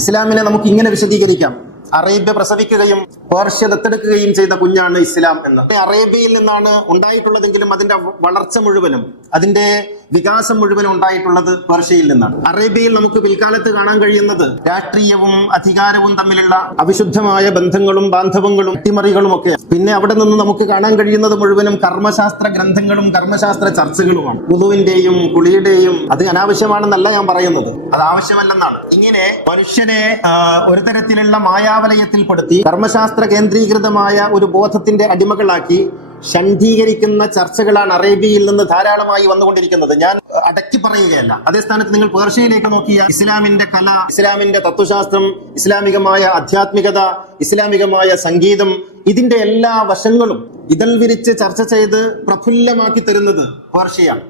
ഇസ്ലാമിനെ നമുക്ക് ഇങ്ങനെ വിശദീകരിക്കാം: അറേബ്യ പ്രസവിക്കുകയും പേർഷ്യ ദത്തെടുക്കുകയും ചെയ്ത കുഞ്ഞാണ് ഇസ്ലാം എന്ന്. അറേബ്യയിൽ നിന്നാണ് ഉണ്ടായിട്ടുള്ളതെങ്കിലും അതിന്റെ വളർച്ച മുഴുവനും, അതിന്റെ വികാസം മുഴുവനും ഉണ്ടായിട്ടുള്ളത് പേർഷ്യയിൽ നിന്നാണ്. അറേബ്യയിൽ നമുക്ക് പിൽക്കാലത്ത് കാണാൻ കഴിയുന്നത് രാഷ്ട്രീയവും അധികാരവും തമ്മിലുള്ള അവിശുദ്ധമായ ബന്ധങ്ങളും ബാന്ധവങ്ങളും അട്ടിമറികളും ഒക്കെ. പിന്നെ അവിടെ നിന്ന് നമുക്ക് കാണാൻ കഴിയുന്നത് മുഴുവനും കർമ്മശാസ്ത്ര ഗ്രന്ഥങ്ങളും കർമ്മശാസ്ത്ര ചർച്ചകളുമാണ്. വുളുവിന്റെയും കുളിയുടെയും. അത് അനാവശ്യമാണെന്നല്ല ഞാൻ പറയുന്നത്, അത് ആവശ്യമല്ലെന്നാണ്. ഇങ്ങനെ മനുഷ്യനെ ഒരു തരത്തിലുള്ള മായാവലയത്തിൽപ്പെടുത്തി കർമ്മശാസ്ത്ര കേന്ദ്രീകൃതമായ ഒരു ബോധത്തിന്റെ അടിമകളാക്കി ഷണ്ഡീകരിക്കുന്ന ചർച്ചകളാണ് അറേബ്യയിൽ നിന്ന് ധാരാളമായി വന്നുകൊണ്ടിരിക്കുന്നത്. ഞാൻ അടക്കി പറയുകയല്ല. അതേ സ്ഥാനത്ത് നിങ്ങൾ പേർഷ്യയിലേക്ക് നോക്കിയാൽ ഇസ്ലാമിന്റെ കല, ഇസ്ലാമിന്റെ തത്വശാസ്ത്രം, ഇസ്ലാമികമായ ആധ്യാത്മികത, ഇസ്ലാമികമായ സംഗീതം, ഇതിന്റെ എല്ലാ വശങ്ങളും ഇതൾ വിരിച്ച് ചർച്ച ചെയ്ത് പ്രഫുല്ലമാക്കി തരുന്നത് പേർഷ്യയാണ്.